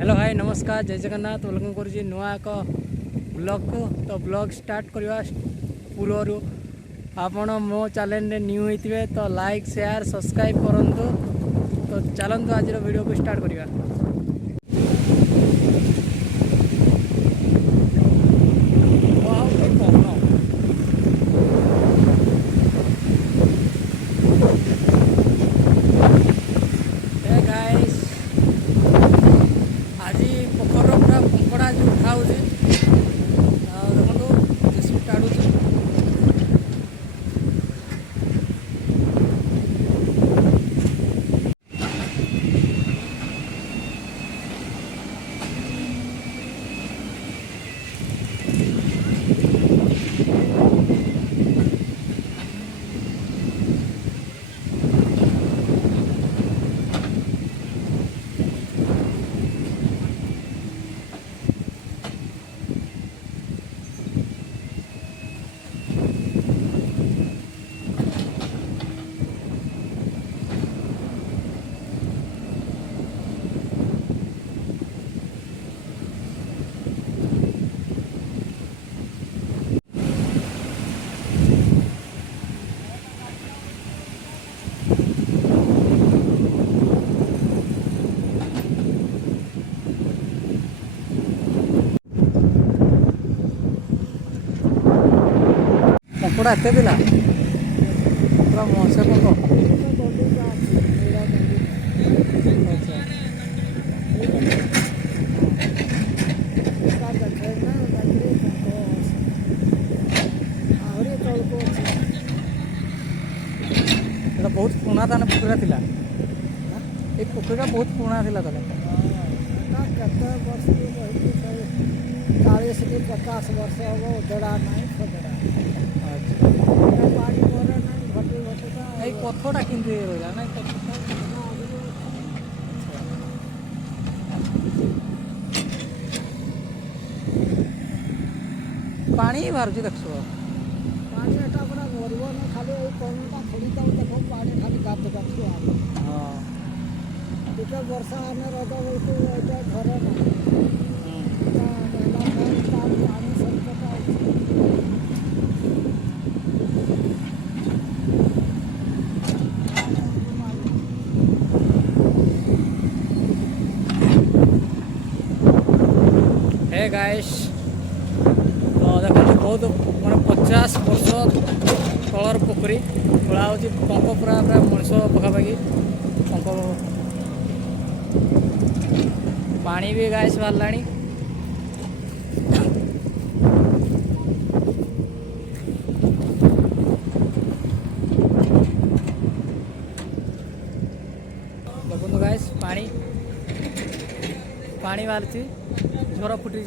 Hello hi नमस्कार जय Jagannath welcome करुँच नुआ एक ब्लॉग को तो ब्लॉग स्टार्ट करवा पूर्व आपण मो चैनल न्यू होते तो लाइक शेयर सब्सक्राइब करूँ। तो चलतु आज वीडियो को स्टार्ट करवा। कपड़ा एत दिला पूरा मसे पक बहुत पुणा ताने पुकुरा थिला ए पुकुरा बहुत पुणा थिला ताले 40 की 50 वर्ष हम उधड़ा नहीं फटड़ा कथटा कि रहा ना पानी बाहर देख पानी एटा पूरा मरब ना खाली पानीटा थोड़ी देख पानी खाली गात गात हाँ टिके वर्षा आने रज बेलू यहाँ घर ना हे गाइस तो देखो बहुत मैं 50 वर्ष तलर पोखरी खोला हो पंख पूरा पूरा मनीष पखापाखि पंख पानी भी गाइस बाहर देखो गाइस पानी पानी बाहर झर फुटी।